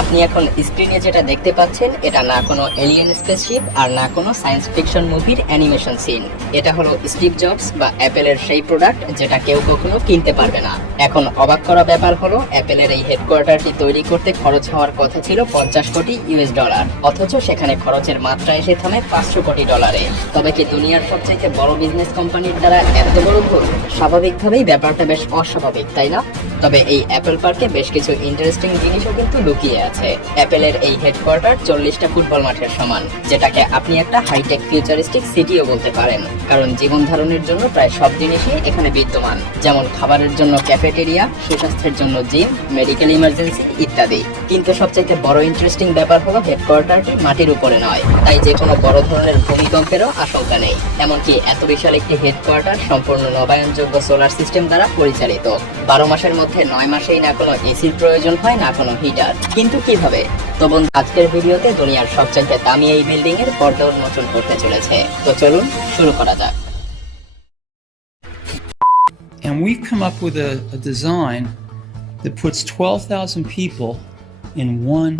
আপনি এখন স্ক্রিনে যেটা দেখতে পাচ্ছেন এটা না কোনো এলিয়েন স্পেসশিপ আর না কোনো সায়েন্স ফিকশন মুভির অ্যানিমেশন সিন। এটা হলো স্টিভ জবস বা অ্যাপেলের সেই প্রোডাক্ট যেটা কেউ কখনো কিনতে পারবে না। এখন অবাক করা ব্যাপার হলো অ্যাপেলের এই হেডকোয়ার্টারটি তৈরি করতে খরচ হওয়ার কথা ছিল 50 কোটি ইউএস ডলার, অথচ সেখানে খরচের মাত্রা এসে থামে 500 কোটি ডলারে। তবে কি দুনিয়ার সবচেয়ে বড় বিজনেস কোম্পানির দ্বারা এত বড় ভুল? স্বাভাবিকভাবেই ব্যাপারটা বেশ অস্বাভাবিক, তাই না? তবে এই অ্যাপেল পার্কে বেশ কিছু ইন্টারেস্টিং জিনিসও কিন্তু লুকিয়ে আছে। অ্যাপেলের এই হেডকোয়ার্টার 40টা ফুটবল মাঠের সমান, যেটাকে আপনি একটা হাইটেক ফিউচারিস্টিক সিটিও বলতে পারেন, কারণ জীবন ধারণের জন্য প্রায় সব জিনিসই এখানে বিদ্যমান, যেমন খাবারের জন্য ক্যাফেটেরিয়া, সুস্বাস্থ্যের জন্য জিম, মেডিকেল ইমার্জেন্সি ইত্যাদি। কিন্তু সবচাইতে বড় ইন্টারেস্টিং ব্যাপার হলো হেডকোয়ার্টারটি মাটির উপরে নয়, তাই যে কোনো বড় ধরনের ভূমিকম্পেরও আশঙ্কা নেই। এমনকি এত বিশাল একটি হেডকোয়ার্টার সম্পূর্ণ নবায়নযোগ্য সোলার সিস্টেম দ্বারা পরিচালিত। 12 মাসের মধ্যে 9 মাসেই না কোনো এসির প্রয়োজন হয় না কোনো হিটার। কিন্তু কিভাবে? তো বন্ধু, আজকের ভিডিওতে দুনিয়ার সবচাইতে দামি এই বিল্ডিং এর পর্দা উন্মোচন করতে চলেছে। তো চলুন শুরু করা যাক। And we've come up with a design that puts 12,000 people in one.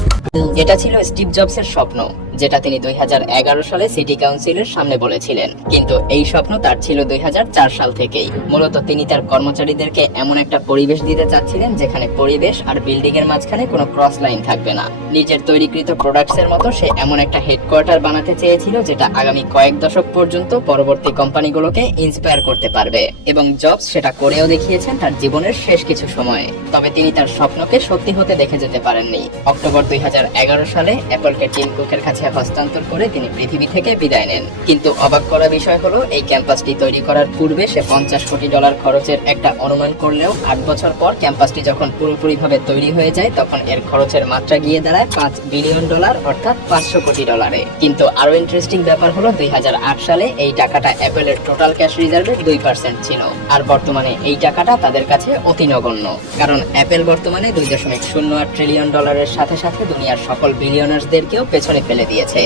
এটা ছিল স্টিভ জবসের স্বপ্ন, যেটা তিনি 2011 সালে সিটি কাউন্সিলের সামনে বলেছিলেন। কিন্তু এই স্বপ্ন তার ছিল 2004 সাল থেকেই। মূলত তিনি তার কর্মচারীদেরকে এমন একটা পরিবেশ দিতে চাচ্ছিলেন যেখানে পরিবেশ আর বিল্ডিং এর মাঝখানে কোনো ক্রস লাইন থাকবে না। নিজের তৈরিকৃত প্রোডাক্টস এর মতো সে এমন একটা হেডকোয়ার্টার বানাতে চেয়েছিল যেটা আগামী কয়েক দশক পর্যন্ত পরবর্তী কোম্পানিগুলোকে ইন্সপায়ার করতে পারবে, এবং জবস সেটা করেও দেখিয়েছেন তার জীবনের শেষ কিছু সময়ে। তবে তিনি তার স্বপ্নকে সত্যি হতে দেখে যেতে পারেননি। অক্টোবর 2011 সালে অ্যাপলকে টিম কুকের কাছে হস্তান্তর করে তিনি পৃথিবী থেকে বিদায় নেন। কিন্তু অবাক করা বিষয় হলো এই ক্যাম্পাসটি তৈরি করার পূর্বে সে 50 কোটি ডলার খরচের একটা অনুমান করলেও 8 বছর পর ক্যাম্পাসটি যখন পুরোপুরিভাবে তৈরি হয়ে যায় তখন এর খরচের মাত্রা গিয়ে দাঁড়ায় $5 বিলিয়ন, অর্থাৎ 500 কোটি ডলারে। কিন্তু আরো ইন্টারেস্টিং ব্যাপার হলো 2008 সালে এই টাকাটা অ্যাপলের টোটাল ক্যাশ রিজার্ভের 2% ছিল, আর বর্তমানে এই টাকাটা তাদের কাছে অতি নগণ্য। কারণ অ্যাপেল বর্তমানে $2.08 ট্রিলিয়ন ডলারের সাথে সাথে দুনিয়ার সকল বিলিয়নার্সদেরকেও পেছনে ফেলে দিয়েছে।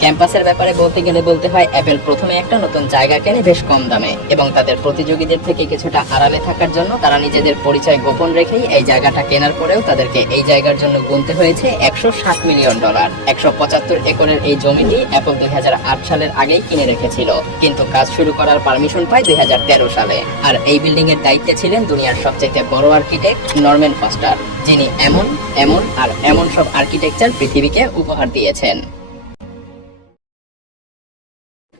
ক্যাম্পাসের ব্যাপারে বলতে গেলে বলতে হয় অ্যাপেল প্রথমে একটা নতুন জায়গা কেনে বেশ কম দামে, এবং তাদের প্রতিযোগীদের থেকে কিছুটা আড়ালে থাকার জন্য তারা নিজেদের পরিচয় গোপন রেখেই এই জায়গাটা কেনার পরেও তাদেরকে এই জায়গার জন্য গুনতে হয়েছে $107 মিলিয়ন। 175 একরের এই জমিটি অ্যাপল 2008 সালের আগেই কিনে রেখেছিল, কিন্তু কাজ শুরু করার পারমিশন পায় 2013 সালে। আর এই বিল্ডিং এর দায়িত্বে ছিলেন দুনিয়ার সবচেয়ে বড় আর্কিটেক্ট নরম্যান ফস্টার, যিনি এমন সব আর্কিটেকচার পৃথিবীকে উপহার দিয়েছেন।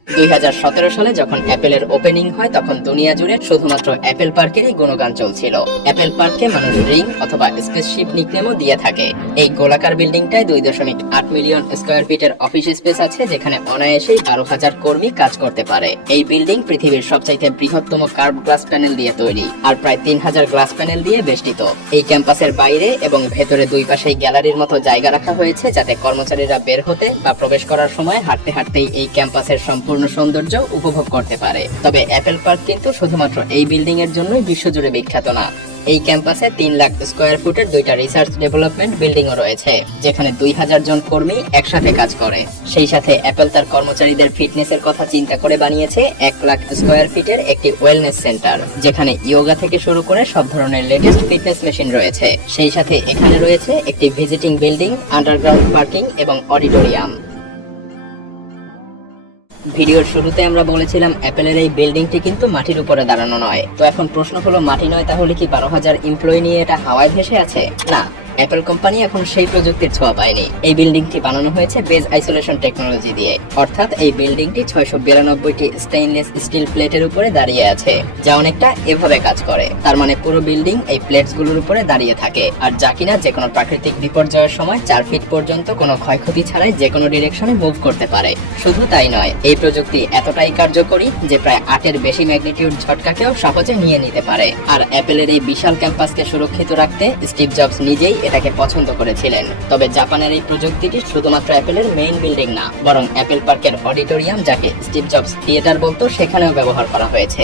2017 সালে যখন অ্যাপেলের ওপেনিং হয় তখন দুনিয়া জুড়ে শুধুমাত্র অ্যাপেল পার্কেরই গুণগান চলছিল। অ্যাপেল পার্ককে মানুষ রিং অথবা স্পেসশিপ নিকনেমও দিয়ে থাকে। এই গোলাকার বিল্ডিংটায় 2.8 মিলিয়ন স্কয়ার ফিটের অফিস স্পেস আছে, যেখানে অনায়াসেই 12,000 কর্মী কাজ করতে পারে। এই বিল্ডিং পৃথিবীর সবচাইতে বৃহত্তম কার্ভ গ্লাস প্যানেল দিয়ে তৈরি, আর প্রায় 3000 গ্লাস প্যানেল দিয়ে বেষ্টিত। এই ক্যাম্পাসের বাইরে এবং ভেতরে দুই পাশেই গ্যালারির মতো জায়গা রাখা হয়েছে, যাতে কর্মচারীরা বের হতে বা প্রবেশ করার সময় হাঁটতে হাঁটতেই এই ক্যাম্পাসের সম্পূর্ণ সৌন্দর্য উপভোগ করতে পারে। তবে অ্যাপেল পার্ক কিন্তু শুধুমাত্র এই বিল্ডিং এর জন্যই বিশ্বজুড়ে বিখ্যাত না। এই ক্যাম্পাসে 3 লাখ স্কয়ার ফুটের 2টা রিসার্চ ডেভেলপমেন্ট বিল্ডিংও রয়েছে, যেখানে 2000 জন কর্মী একসাথে কাজ করে। সেই সাথে অ্যাপেল তার কর্মচারীদের ফিটনেসের কথা চিন্তা করে বানিয়েছে 1 লাখ স্কয়ার ফিটের একটি ওয়েলনেস সেন্টার, যেখানে ইয়োগা থেকে শুরু করে সব ধরনের লেটেস্ট ফিটনেস মেশিন রয়েছে। সেই সাথে এখানে রয়েছে একটি ভিজিটিং বিল্ডিং, আন্ডারগ্রাউন্ড পার্কিং এবং অডিটোরিয়াম। ভিডিওর শুরুতে আমরা বলেছিলাম অ্যাপেলের এই বিল্ডিংটি কিন্তু মাটির উপরে দাঁড়ানো নয়। তো এখন প্রশ্ন হলো, মাটি নয় তাহলে কি 12,000 এমপ্লয়ি নিয়ে এটা হাওয়ায় ভেসে আছে? না, অ্যাপল কোম্পানি এখন সেই প্রযুক্তির ছোঁয়া পায়নি। এই বিল্ডিংটি বানানো হয়েছে বেজ আইসোলেশন টেকনোলজি দিয়ে, অর্থাৎ এই বিল্ডিংটি 692টি স্টেইনলেস স্টিল প্লেটের উপরে দাঁড়িয়ে আছে, যা অনেকটা এভাবে কাজ করে। তার মানে পুরো বিল্ডিং এই প্লেটসগুলোর উপরে দাঁড়িয়ে থাকে, আর যা কিনা যে কোনো প্রাকৃতিক বিপর্যয়ের সময় 4 ফিট পর্যন্ত কোনো ক্ষয়ক্ষতি ছাড়াই যে কোনো ডিরেকশনে মুভ করতে পারে। শুধু তাই নয়, এই প্রযুক্তি এতটাই কার্যকরী যে প্রায় 8-এর বেশি ম্যাগনিটিউড ঝটকাকেও সহজে নিয়ে নিতে পারে। আর অ্যাপেলের এই বিশাল ক্যাম্পাসকে সুরক্ষিত রাখতে স্টিভ জবস নিজেই এটাকে পছন্দ করেছিলেন। তবে জাপানের এই প্রযুক্তিটি শুধুমাত্র অ্যাপেলের মেইন বিল্ডিং না, বরং অ্যাপেল পার্কের অডিটোরিয়াম, যাকে স্টিভ জবস থিয়েটার বলতো, সেখানেও ব্যবহার করা হয়েছে।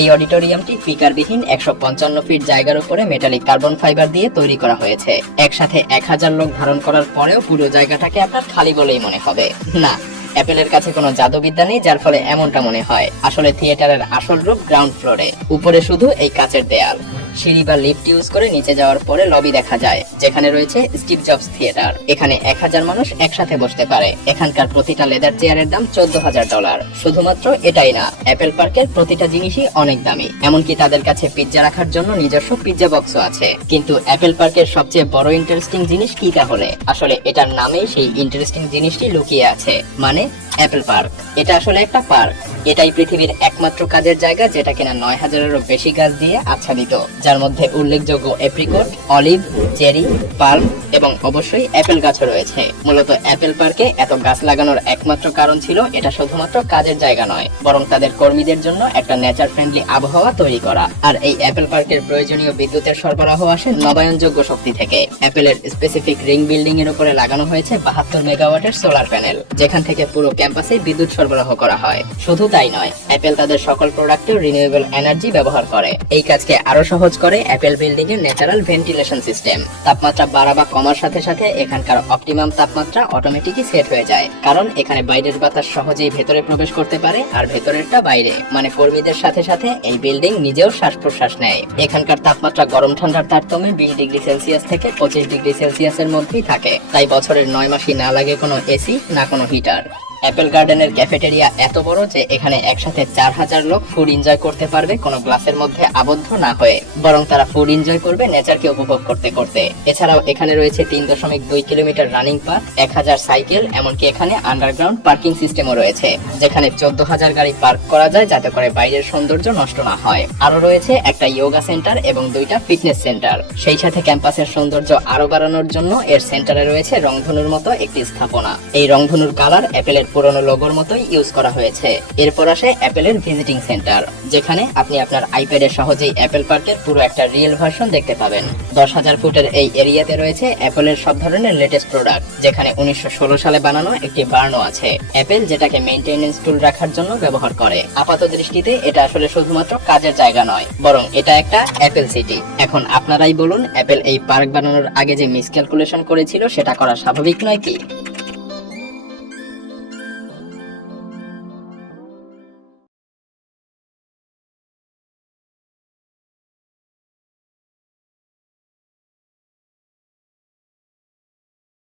এই অডিটোরিয়ামটি স্পিকারবিহীন 155 ফিট জায়গার উপরে মেটালিক কার্বন ফাইবার দিয়ে তৈরি করা হয়েছে। একসাথে 1000 লোক ধারণ করার পরেও পুরো জায়গাটাকে আপনার খালি বলেই মনে হবে না। অ্যাপেলের কাছে কোনো জাদুবিদ্যা নেই যার ফলে এমনটা মনে হয়। আসলে থিয়েটারের আসল রূপ গ্রাউন্ড ফ্লোরে, উপরে শুধু এই কাচের দেয়াল। সিঁড়ি বা লিফট ইউজ করে নিচে যাওয়ার পরে লবি দেখা যায়, যেখানে রয়েছে স্টিভ জবস থিয়েটার। এখানে 1000 মানুষ একসাথে বসতে পারে। এখানকার প্রতিটা লেদার চেয়ারের দাম $14,000। শুধুমাত্র এটাই না, অ্যাপেল পার্কের প্রতিটা জিনিসই অনেক দামি। এমনকি তাদের কাছে পিৎজা রাখার জন্য নিজস্ব পিৎজা বক্সও আছে। কিন্তু অ্যাপেল পার্কের সবচেয়ে বড় ইন্টারেস্টিং জিনিস কি তাহলে? আসলে এটার নামেই সেই ইন্টারেস্টিং জিনিসটি লুকিয়ে আছে, মানে অ্যাপেল পার্ক। এটা আসলে একটা পার্ক। এটাই পৃথিবীর একমাত্র কাজের জায়গা যেটা কিনা 9000-এরও বেশি গাছ দিয়ে আচ্ছাদিত, যার মধ্যে উল্লেখযোগ্য এপ্রিকট, অলিভ, চেরি, পাল্ম এবং অবশ্যই অ্যাপেল গাছও রয়েছে। মূলত অ্যাপেল পার্কে এত গাছ লাগানোর একমাত্র কারণ ছিল এটা শুধুমাত্র কাজের জায়গা নয়, বরং তাদের কর্মীদের জন্য একটা নেচার ফ্রেন্ডলি আবহাওয়া তৈরি করা। আর এই অ্যাপেল পার্কের প্রয়োজনীয় বিদ্যুতের সরবরাহ আসে নবায়নযোগ্য শক্তি থেকে। অ্যাপেলের স্পেসিফিক রিং বিল্ডিং এর উপরে লাগানো হয়েছে 72 মেগাওয়াটের সোলার প্যানেল, যেখান থেকে পুরো ক্যাম্পাসে বিদ্যুৎ সরবরাহ করা হয়। শুধু তাই নয়, অ্যাপেল তাদের সকল প্রোডাক্টে রিনিউয়েবল এনার্জি ব্যবহার করে। এই কাজকে আরো সহজ করে অ্যাপেল বিল্ডিং এর ন্যাচারাল ভেন্টিলেশন সিস্টেম। তাপমাত্রা বাড়া বা কমার সাথে সাথে এখানকার অপটিমাম তাপমাত্রা অটোমেটিকই সেট হয়ে যায়, কারণ এখানে বাইরের বাতাস সহজেই ভেতরে প্রবেশ করতে পারে আর ভেতরেরটা বাইরে, মানে কর্মীদের সাথে সাথে এই বিল্ডিং নিজেও শ্বাস প্রশ্বাস নেয়। এখানকার তাপমাত্রা গরম ঠান্ডার তারতম্যে 20 ডিগ্রি সেলসিয়াস থেকে 25 ডিগ্রি সেলসিয়াসের মধ্যেই থাকে। তাই বছরের 9 মাসই না লাগে কোনো এসি, না কোনো হিটার। অ্যাপেল গার্ডেনের ক্যাফেটেরিয়া এত বড় যে এখানে একসাথে 4000 লোক ফুড এনজয় করতে পারবে কোনো গ্লাসের মধ্যে আবদ্ধ না হয়ে, বরং তারা ফুড এনজয় করবে নেচারকে উপভোগ করতে করতে। এছাড়াও এখানে রয়েছে 3.2 কিলোমিটার রানিং পাথ, 1000 সাইকেল, এমনকি এখানে আন্ডারগ্রাউন্ড পার্কিং সিস্টেমও রয়েছে, যেখানে 14000 গাড়ি পার্ক করা যায় যাতে করে বাইরের সৌন্দর্য নষ্ট না হয়। আরো রয়েছে একটা যোগা সেন্টার এবং 2টা ফিটনেস সেন্টার। সেই সাথে ক্যাম্পাসের সৌন্দর্য আরো বাড়ানোর জন্য এর সেন্টারে রয়েছে রংধনুর মতো একটি স্থাপনা। এই রংধনুর কালার অ্যাপেলের পুরনো লোগোর মতোই ইউজ করা হয়েছে। এরপর আসে অ্যাপেলের ভিজিটিং সেন্টার, যেখানে আপনি আপনার আইপ্যাডে সহজেই অ্যাপেল পার্কের পুরো একটা রিয়েল ভার্সন দেখতে পাবেন। 10,000 ফুটের এই এরিয়াতে রয়েছে অ্যাপেলের সব ধরনের লেটেস্ট প্রোডাক্ট, যেখানে 1916 সালে বানানো একটি বার্নও আছে। অ্যাপেল যেটাকে মেইনটেনেন্স টুল রাখার জন্য ব্যবহার করে। আপাত দৃষ্টিতে এটা আসলে শুধুমাত্র কাজের জায়গা নয়, বরং এটা একটা অ্যাপেল সিটি। এখন আপনারাই বলুন, অ্যাপেল এই পার্ক বানানোর আগে যে মিসক্যালকুলেশন করেছিল সেটা করা স্বাভাবিক নয় কি?